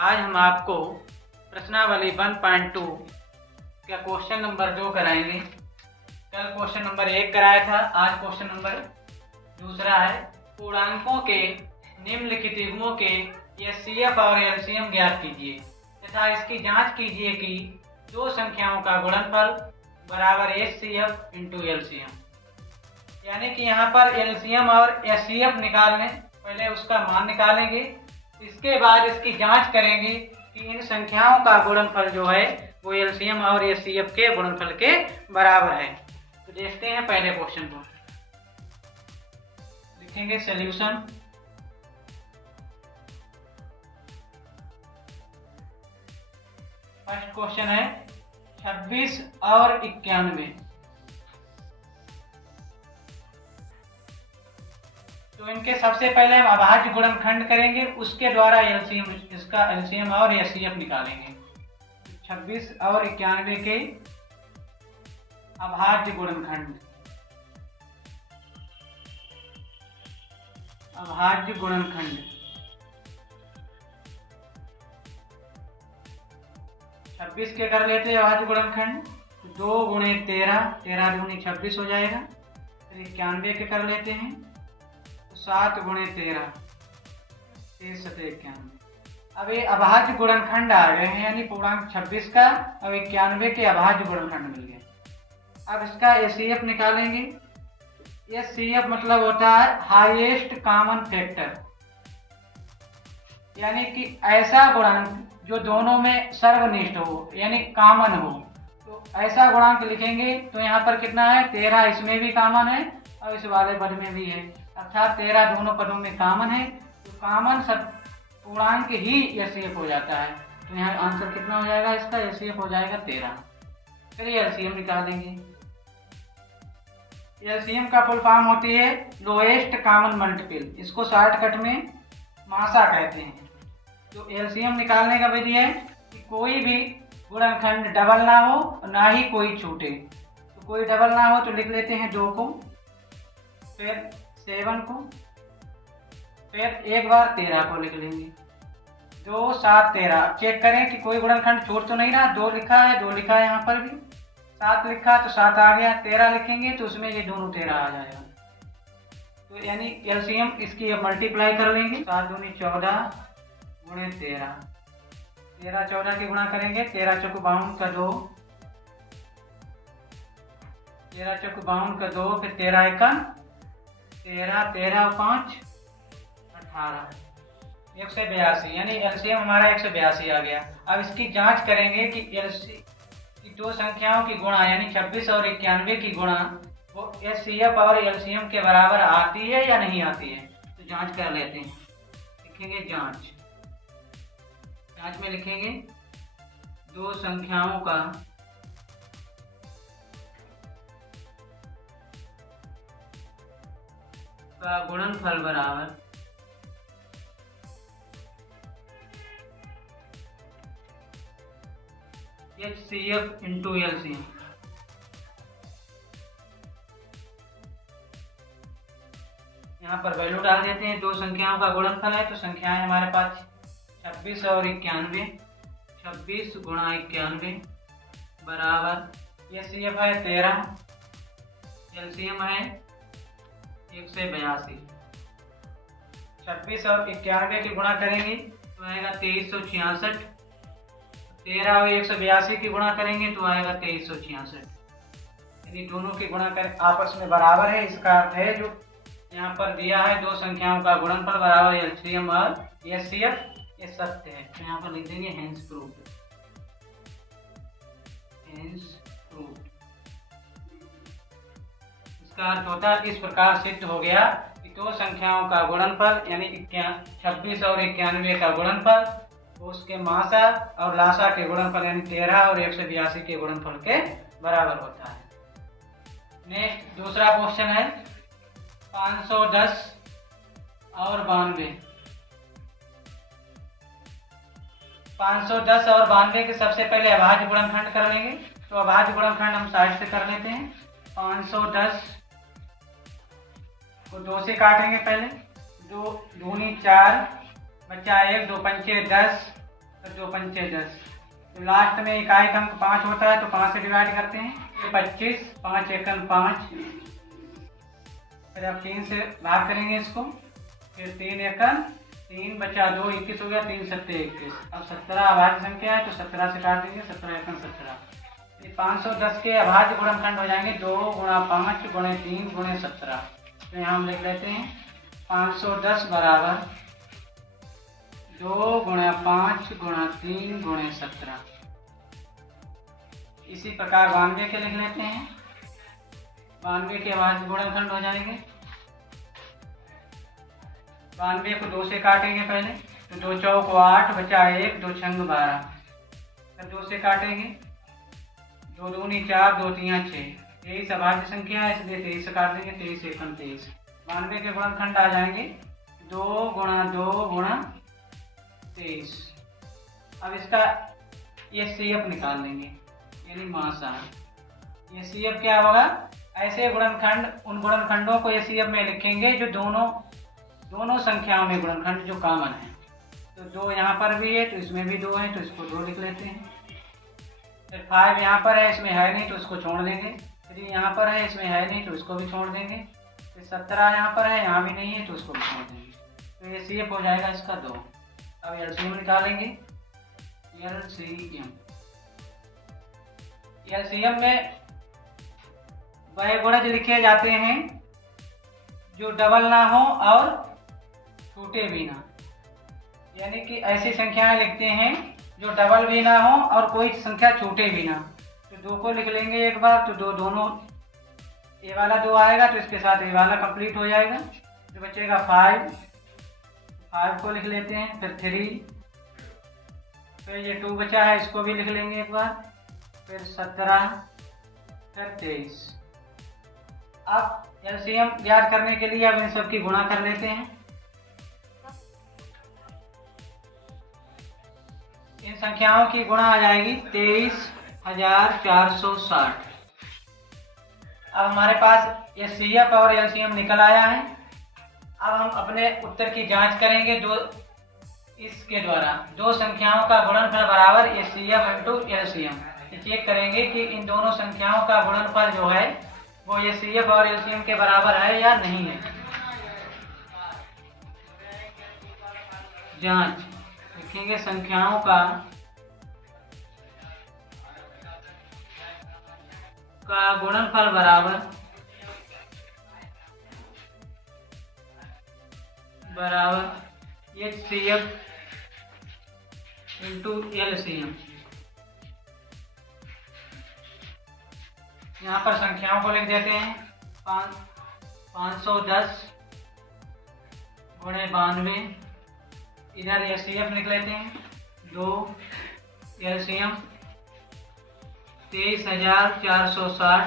आज हम आपको प्रश्नावली 1.2 का क्वेश्चन नंबर 2 कराएंगे। कल क्वेश्चन नंबर 1 कराया था, आज क्वेश्चन नंबर 2 है। पूर्णांकों के निम्नलिखित युग्मों के एचसीएफ और एलसीएम ज्ञात कीजिए तथा इसकी जांच कीजिए कि दो संख्याओं का गुणनफल बराबर एचसीएफ इंटू एलसीएम। यानी कि यहाँ पर एलसीएम और एचसीएफ निकालने, पहले उसका मान निकालेंगे, इसके बाद इसकी जांच करेंगे कि इन संख्याओं का गुणनफल जो है वो एलसीएम और एचसीएफ के गुणनफल के बराबर है। तो देखते हैं पहले क्वेश्चन को। लिखेंगे सॉल्यूशन। फर्स्ट क्वेश्चन है 26 और 91। तो इनके सबसे पहले हम अभाज्य गुणनखंड करेंगे, उसके द्वारा एलसीएम, इसका एलसीएम और एचसीएफ निकालेंगे। 26 और 91 के अभाज्य गुणनखंड, अभाज्य गुणनखंड 26 के कर लेते हैं अभाज्य गुणनखंड। 2 गुणे 13, 13 दूनी 26 हो जाएगा। फिर 91 के कर लेते हैं, 7 गुणे 13, 13 7 91। अब ये अभाज्य गुणनखंड आ गए हैं, यानी पूर्णांक 26 का और 91 के अभाज्य गुणनखंड मिल गए। अब इसका एचसीएफ निकालेंगे। एचसीएफ मतलब होता है हाईएस्ट कॉमन फैक्टर, यानी कि ऐसा गुणांक जो दोनों में सर्वनिष्ठ हो, यानी कॉमन हो। तो ऐसा गुणांक लिखेंगे तो यहाँ पर कितना है, 13 इसमें भी कॉमन है और इस वाले पद में भी है, अर्थात 13 दोनों पदों में कॉमन है। तो कॉमन सब पूर्णांक ही एचसीएफ हो जाता है। तो यहाँ आंसर कितना हो जाएगा, इसका एचसीएफ हो जाएगा 13। फिर एलसीएम निकालेंगे। एलसीएम का फुल फॉर्म होती है लोएस्ट कॉमन मल्टीपल, इसको शॉर्टकट में मासा कहते हैं। तो एलसीएम निकालने का विधि है कि कोई भी गुणनखंड डबल ना हो और ना ही कोई छूटे। तो कोई डबल ना हो तो लिख लेते हैं 2 को, फिर 7 को, फिर एक बार 13 को लिख लेंगे। 2 7 13। चेक करें कि कोई गुणनखंड छूट तो नहीं रहा। 2 लिखा है, 2 लिखा है, यहाँ पर भी 7 लिखा तो 7 आ गया। 13 लिखेंगे तो उसमें ये दोनों 13 आ जाएगा। तो यानी एलसीएम इसकी अब मल्टीप्लाई कर लेंगे। 7 दूनी 14 गुणे 13, 13 14 की गुणा करेंगे। 13 चौक 52 का 2, 13 चौक 52 का 2, फिर 13 एका 13, 13 5 18, 182, यानी एलसीएम हमारा 182 आ गया। अब इसकी जांच करेंगे कि की दो संख्याओं की गुणा, यानी 26 और 91 की गुणा वो एचसीएफ और एलसीएम के बराबर आती है या नहीं आती है। तो जांच कर लेते हैं। लिखेंगे जांच। जांच में लिखेंगे दो संख्याओं का गुणनफल बराबर एचसीएफ इंटू एलसीएम। यहाँ पर वैल्यू डाल देते हैं। दो संख्याओं का गुणनफल है तो संख्याएं हमारे पास 26 और 91, 26 गुणा 91 बराबर एचसीएफ है 13, एलसीएम है 182। 26 और 91 की गुणा करेंगे तो आएगा 2366। 13 और 182 की गुणा करेंगे तो आएगा 2366। यदि दोनों की गुणा कर आपस में बराबर है, इसका अर्थ है जो यहाँ पर दिया है दो संख्याओं का गुणनफल बराबर एलसीएम और एचसीएफ, ये सत्य है। तो यहाँ पर लिख देंगे हेंस प्रूव्ड, हेंस प्रूव्ड। इसका अर्थ होता है इस प्रकार सिद्ध हो गया कि दो संख्याओं का गुणनफल यानी 26 और 91 का गुणनफल उसके मासा और लासा के गुणनफल यानी 13 और 182 के गुणनफल के बराबर होता है। नेक्स्ट दूसरा क्वेश्चन है 510 और 92। 510 और 92 के सबसे पहले अभाज्य गुणनखंड कर लेंगे। तो अभाज्य गुणनखंड हम साइड से कर लेते हैं। 510 को 2 से काटेंगे पहले। 2 दूनी 4, बचा 1, 2 पंचे 10, फिर 2 पंचे 10। तो लास्ट में इकाई का अंक 5 होता है तो 5 से डिवाइड करते हैं, ये 25, 5 एकम 5। फिर अब 3 से भाग करेंगे इसको, फिर 3 एकम 3 बचा 2, 21 हो गया, 3 सत्ते 21। अब 17 अभाज्य संख्या है तो 17 से काट देंगे, 17 एकम 17। 510 के अभाज्य गुणनखंड हो जाएंगे 2 गुणा 5 गुणे 3 गुणे 17। तो यहाँ हम लिख लेते हैं 510 बराबर 2 गुणा 5 गुणा 3 गुणे 17। इसी प्रकार 92 के लिख लेते हैं, 92 के अभाज्य गुणनखंड हो जाएंगे। 92 को 2 से काटेंगे पहले, तो 2 चौक 8 बचा 1, 2 छंग 12। फिर 2 से काटेंगे, 2 दूनी 4, 2 तियां 6। 23 अभाज्य संख्या है इसलिए 23 से काट देंगे, 23 एकम 23। 92 के गुणनखंड आ जाएंगे 2 गुणा 2 गुणा 23। अब इसका ये CF निकाल लेंगे, यानी मासा। ये CF क्या होगा? ऐसे गुणनखंड, उन गुणनखंडों को ये CF में लिखेंगे जो दोनों संख्याओं में गुणनखंड जो कॉमन है। तो 2 यहाँ पर भी है तो इसमें भी 2 है तो इसको 2 लिख लेते हैं। फिर 5 यहाँ पर है, इसमें है नहीं तो इसको छोड़ देंगे। 3 यहाँ पर है, इसमें है नहीं तो इसको भी छोड़ देंगे। फिर 17 यहाँ पर है, यहाँ भी नहीं है तो उसको भी छोड़ देंगे। तो ये CF हो जाएगा इसका 2। अब LCM निकालेंगे, LCM में वह गुणज लिखे जाते हैं जो डबल ना हो और छूटे भी ना, यानी कि ऐसी संख्याएं लिखते हैं जो डबल भी ना हो और कोई संख्या छूटे भी ना। तो 2 को लिख लेंगे एक बार, तो दोनों ए वाला 2 आएगा तो इसके साथ ए वाला कंप्लीट हो जाएगा। जो बचेगा 5 को लिख लेते हैं, फिर 3, फिर ये 2 बचा है इसको भी लिख लेंगे एक बार, फिर 17, फिर 23। अब LCM ज्ञात करने के लिए अब इन सब की गुणा कर लेते हैं। इन संख्याओं की गुणा आ जाएगी 23,460। अब हमारे पास ये CF और LCM निकल आया है। अब हम अपने उत्तर की जांच करेंगे इसके द्वारा। 2 संख्याओं का गुणनफल बराबर ये CF इंटू LCM। चेक करेंगे कि इन दोनों संख्याओं का गुणनफल जो है वो ये CF और LCM के बराबर है या नहीं है। जांच लिखेंगे, संख्याओं का गुणनफल बराबर ये CF इंटू LCM। यहाँ पर संख्याओं को लिख देते हैं 510 गुणे 92। इधर ये CF लिख लेते हैं 2, LCM 23,460।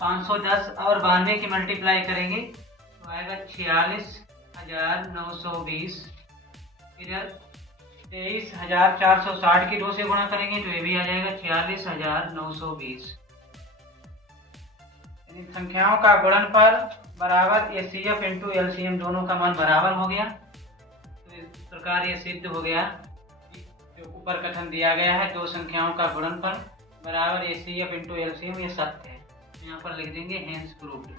510 और 92 की मल्टीप्लाई करेंगे तो आएगा 46,920। इधर 23,460 की 2 से गुणा करेंगे तो ये भी आ जाएगा 46,920। संख्याओं का गुणनफल बराबर ये CF इंटू LCM, दोनों का मान बराबर हो गया। तो इस प्रकार ये सिद्ध हो गया जो ऊपर कथन दिया गया है 2 संख्याओं का गुणनफल बराबर ये CF इंटू LCM, ये सत्य है। यहाँ पर लिख देंगे हेंस प्रूव्ड।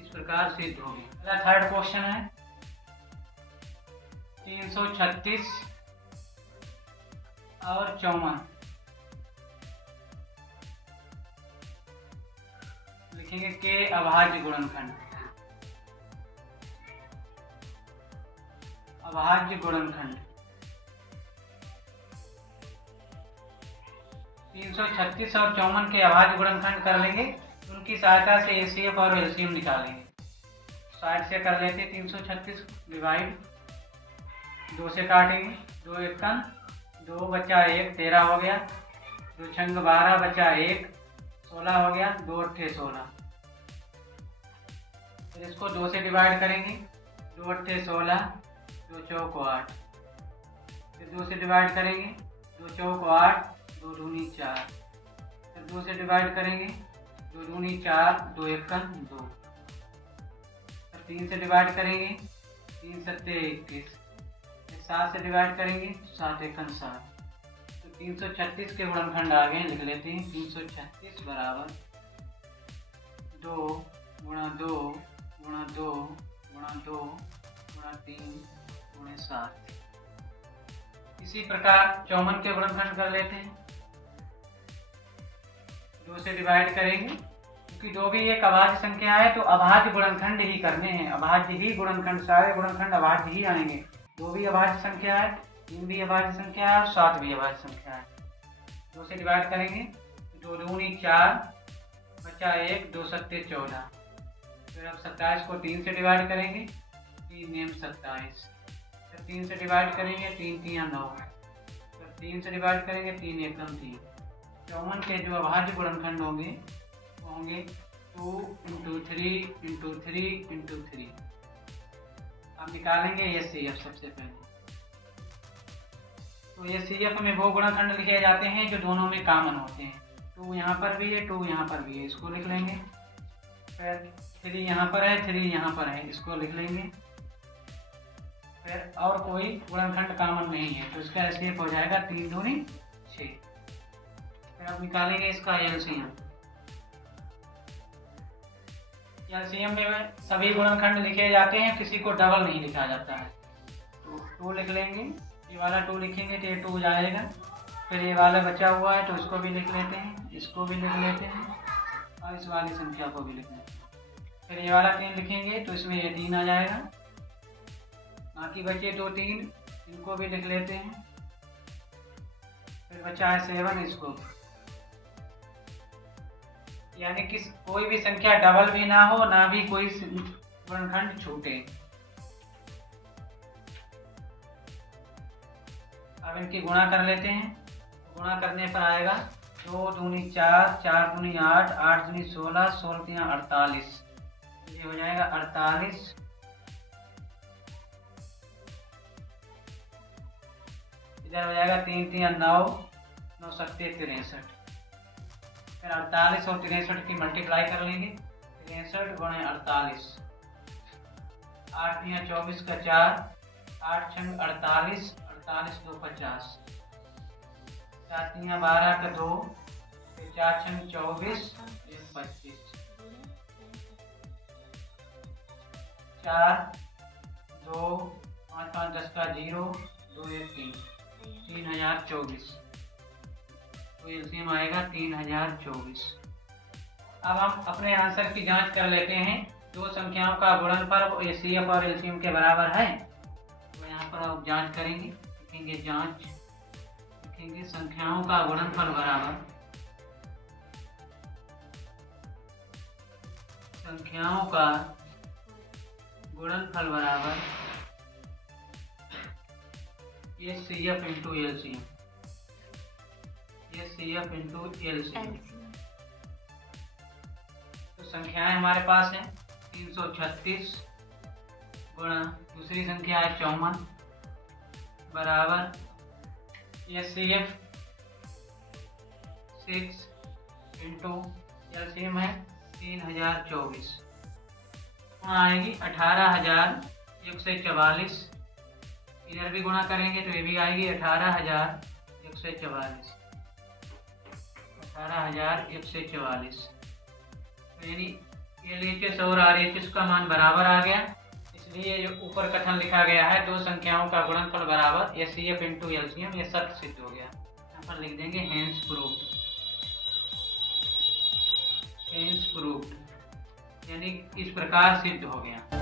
इस प्रकार सिद्ध हो गया। थर्ड क्वेश्चन है 336 और 54। लिखेंगे के अभाज्य गुणनखंड। अभाज्य गुणनखंड 336 और 54 के अभाज्य गुणनखंड कर लेंगे। उनकी सहायता से CF और LCM निकालेंगे। साइड से कर लेते हैं 336 डिवाइड, 2 से काटेंगे, 2 एकम 2 बचा 1, 13 हो गया। 2 छंग 12 बचा 1, 16 हो गया। 2 अट्ठे 16। फिर इसको 2 से डिवाइड करेंगे, 2 अट्ठे 16, 2 चौक 8। फिर 2 से डिवाइड करेंगे, 2 चौक 8, 2 दूनी 4। फिर 2 से डिवाइड करेंगे, 2 दूनी 4, 2 एकम 2। 3 से डिवाइड करेंगे, 3 सत्ते 21, 7 से डिवाइड करेंगे, 7 एकम 7। तो 336 के गुणनखंड आ गए, लिख लेते हैं। 336 बराबर 2 गुणा 2 गुणा 2 गुणा 2 गुणा 3 गुणा 7। इसी प्रकार 54 के गुणनखंड कर लेते हैं। 2 से डिवाइड करेंगे, क्योंकि 2 भी एक अभाज्य संख्या है तो अभाज्य गुणनखंड ही करने हैं। अभाज्य ही गुणनखंड, सारे गुणनखंड अभाज्य ही आएंगे। 2 भी अभाज्य संख्या है, 3 भी अभाज्य संख्या है और 7 भी अभाज्य संख्या है। 2 से डिवाइड करेंगे, 2 दूनी 4, बचा 1, 2 सत्ते 14। फिर अब 27 को 3 से डिवाइड करेंगे, 3 नेम 27। फिर 3 से डिवाइड करेंगे, 3 3 9। फिर 3 से डिवाइड करेंगे, 3 एकम 3। 54 के जो अभाज्य गुणनखंड होंगे वो होंगे 2 × 3 × 3 × 3। अब निकालेंगे HCF सबसे पहले। तो HCF में वो गुणनखंड लिखे जाते हैं जो दोनों में कॉमन होते हैं। 2 यहाँ पर भी है, 2 यहाँ पर भी है, इसको लिख लेंगे। फिर 3 यहाँ पर है, 3 यहाँ पर है, इसको लिख लेंगे। फिर और कोई गुणनखंड कॉमन नहीं है तो इसका HCF हो जाएगा 3 दूनी 6। फिर अब निकालेंगे इसका LCM। LCM में सभी गुणनखंड लिखे जाते हैं, किसी को डबल नहीं लिखा जाता है। तो 2 लिख लेंगे, ये वाला 2 लिखेंगे तो ये 2 जाएगा। फिर ये वाला बचा हुआ है तो इसको भी लिख लेते हैं, इसको भी लिख लेते हैं और इस वाली संख्या को भी लिख लेते हैं। फिर ये वाला 3 लिखेंगे तो इसमें ये 3 आ जाएगा। बाकी बचे 2 3, इनको भी लिख लेते हैं। फिर बचा है 7, इसको, यानी कि कोई भी संख्या डबल भी ना हो, ना भी कोई गुणनखंड छूटे। अब इनकी गुणा कर लेते हैं। गुणा करने पर आएगा 2 दूनी 4, 4 दूनी 8, 8 दूनी 16, 16 3 48। ये हो जाएगा 48। इधर हो जाएगा 3 3 9, 9 सत्ते 63। फिर 48 और 63 की मल्टीप्लाई कर लेंगे। 63 गुणे 48, 8 3 24 का 4, 8 6 48, 48 2 50, 4 3 12 का 2, फिर 4 6 24, 1 25, 4 2 5 5 10 का 0, 2 1 3, 3024। तो LCM आएगा 3024। अब हम अपने आंसर की जांच कर लेते हैं। 2 संख्याओं का गुणनफल HCF और LCM के बराबर है। तो यहाँ पर आप जांच करेंगे, लिखेंगे जांच, लिखेंगे संख्याओं का गुणनफल बराबर, संख्याओं का गुणनफल बराबर HCF × LCM, HCF × LCM। तो संख्याएं हमारे पास है 336 गुणा दूसरी संख्या है 54 बराबर HCF 6 × LCM है 3024। वहाँ आएगी 18144। इधर भी गुणा करेंगे तो ये भी आएगी 18144, 18144। तो यानी LHS और RHS का मान बराबर आ गया। इसलिए जो ऊपर कथन लिखा गया है 2 संख्याओं का गुणनफल बराबर HCF × LCM, ये सत्य सिद्ध हो गया। यहाँ पर लिख देंगे हेंस प्रूव्ड, हेंस प्रूव्ड, यानी इस प्रकार सिद्ध हो गया।